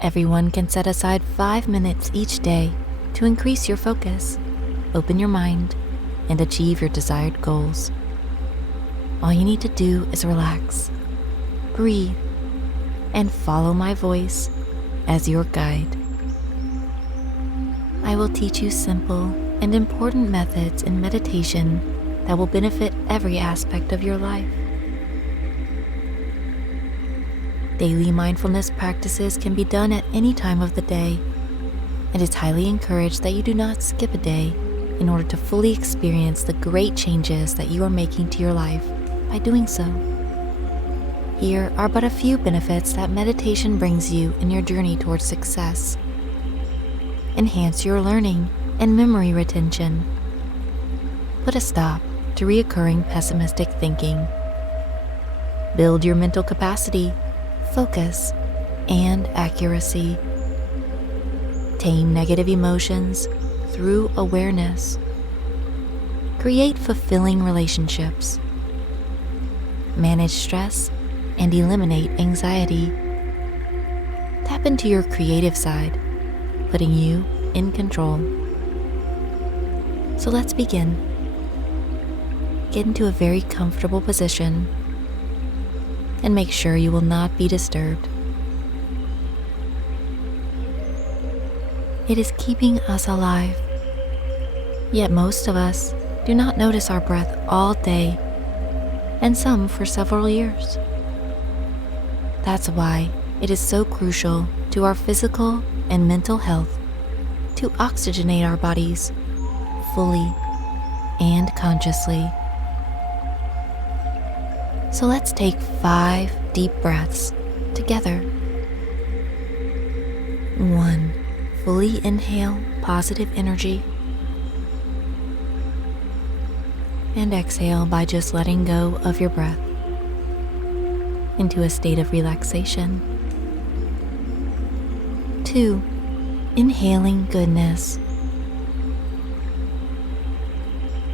Everyone can set aside 5 minutes each day to increase your focus, open your mind, and achieve your desired goals. All you need to do is relax, breathe, and follow my voice as your guide. I will teach you simple and important methods in meditation that will benefit every aspect of your life. Daily mindfulness practices can be done at any time of the day, and it's highly encouraged that you do not skip a day in order to fully experience the great changes that you are making to your life by doing so. Here are but a few benefits that meditation brings you in your journey towards success. Enhance your learning and memory retention. Put a stop to reoccurring pessimistic thinking. Build your mental capacity, focus, and accuracy. Tame negative emotions through awareness. Create fulfilling relationships. Manage stress and eliminate anxiety. Tap into your creative side, putting you in control. So let's begin. Get into a very comfortable position and make sure you will not be disturbed. It is keeping us alive, yet most of us do not notice our breath all day, and some for several years. That's why it is so crucial to our physical and mental health to oxygenate our bodies fully and consciously. So let's take 5 deep breaths together. 1. Fully inhale positive energy and exhale by just letting go of your breath into a state of relaxation. 2. Inhaling goodness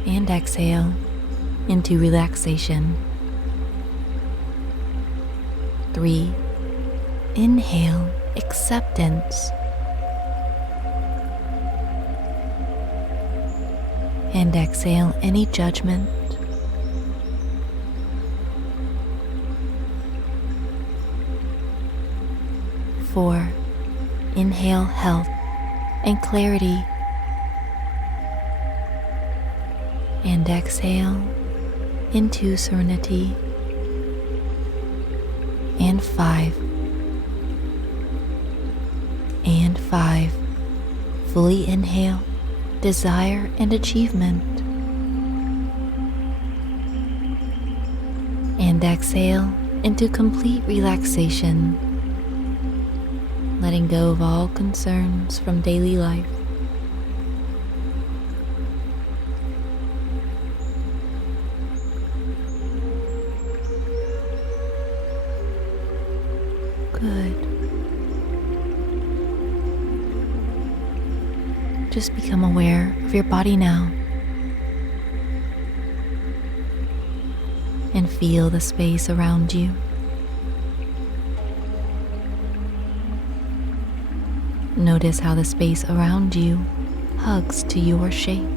and exhale into relaxation. 3. Inhale acceptance and exhale any judgment. 4. Inhale health and clarity and exhale into serenity. And 5. Fully inhale desire and achievement. And exhale into complete relaxation, letting go of all concerns from daily life. Good. Just become aware of your body now and feel the space around you. Notice how the space around you hugs to your shape.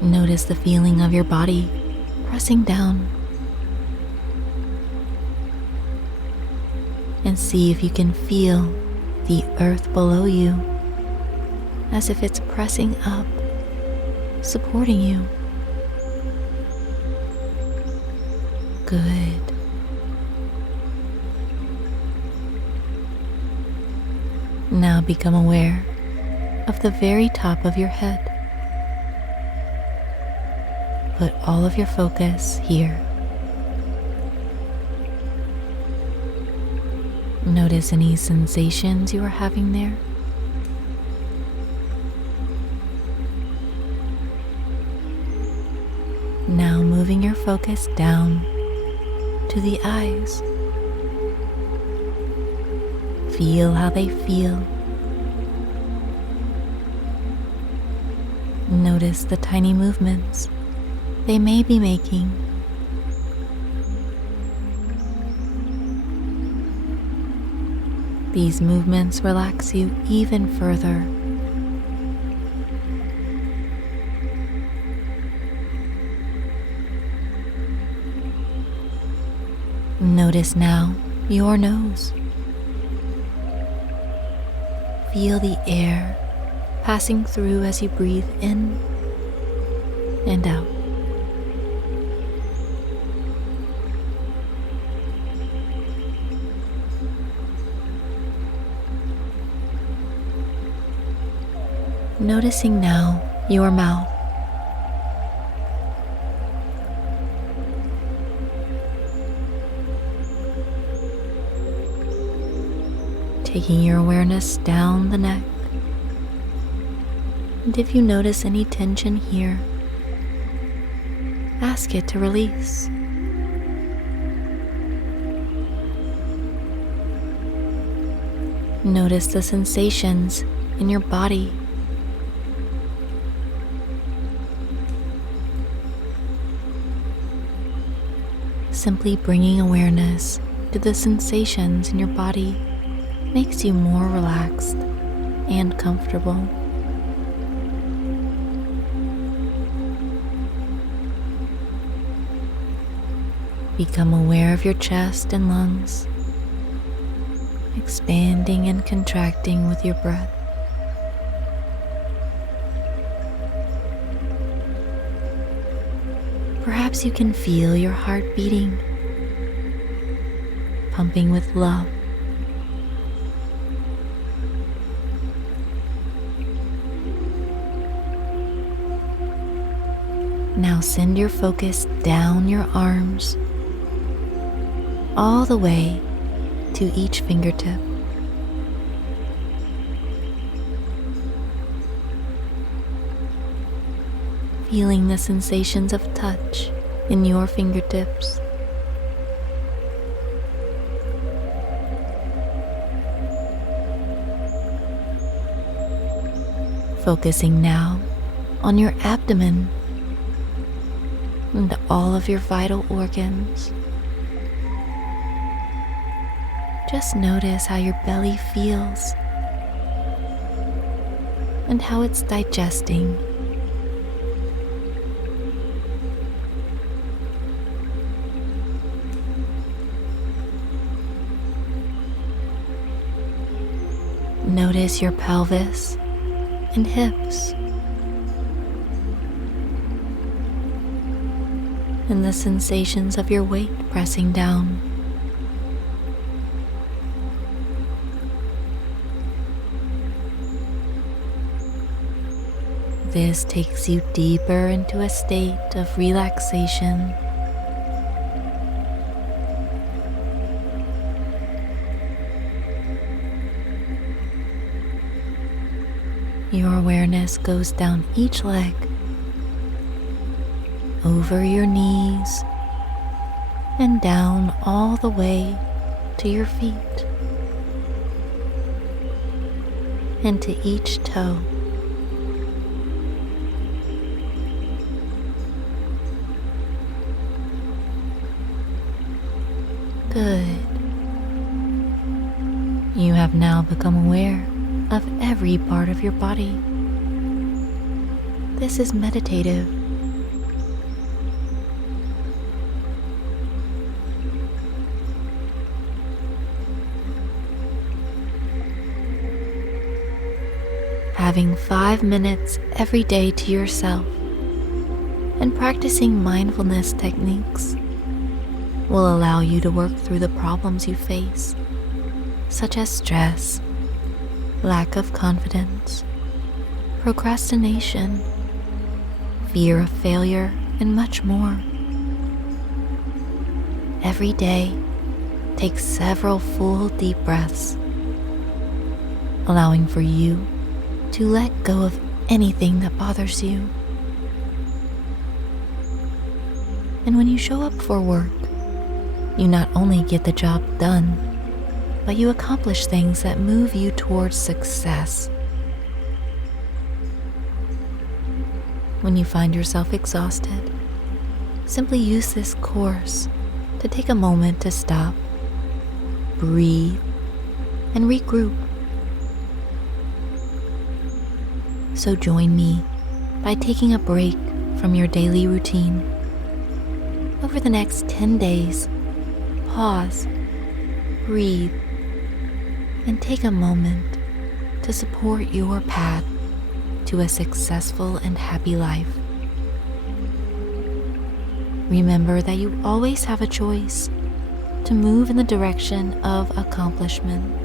Notice the feeling of your body pressing down. And see if you can feel the earth below you as if it's pressing up, supporting you. Good. Now become aware of the very top of your head. Put all of your focus here. Notice any sensations you are having there. Now moving your focus down to the eyes. Feel how they feel. Notice the tiny movements they may be making. These movements relax you even further. Notice now your nose. Feel the air passing through as you breathe in and out. Noticing now your mouth. Taking your awareness down the neck. And if you notice any tension here, ask it to release. Notice the sensations in your body. Simply bringing awareness to the sensations in your body makes you more relaxed and comfortable. Become aware of your chest and lungs, expanding and contracting with your breath. Perhaps you can feel your heart beating, pumping with love. Now send your focus down your arms, all the way to each fingertip. Feeling the sensations of touch in your fingertips. Focusing now on your abdomen and all of your vital organs. Just notice how your belly feels and how it's digesting. Notice your pelvis and hips and the sensations of your weight pressing down. This takes you deeper into a state of relaxation. Your awareness goes down each leg, over your knees, and down all the way to your feet, and to each toe. Good. You have now become aware of every part of your body. This is meditative. Having 5 minutes every day to yourself and practicing mindfulness techniques will allow you to work through the problems you face, such as stress, lack of confidence, procrastination, fear of failure, and much more. Every day, take several full deep breaths, allowing for you to let go of anything that bothers you. And when you show up for work, you not only get the job done, but you accomplish things that move you towards success. When you find yourself exhausted, simply use this course to take a moment to stop, breathe, and regroup. So join me by taking a break from your daily routine. Over the next 10 days, pause, breathe, and take a moment to support your path to a successful and happy life. Remember that you always have a choice to move in the direction of accomplishment.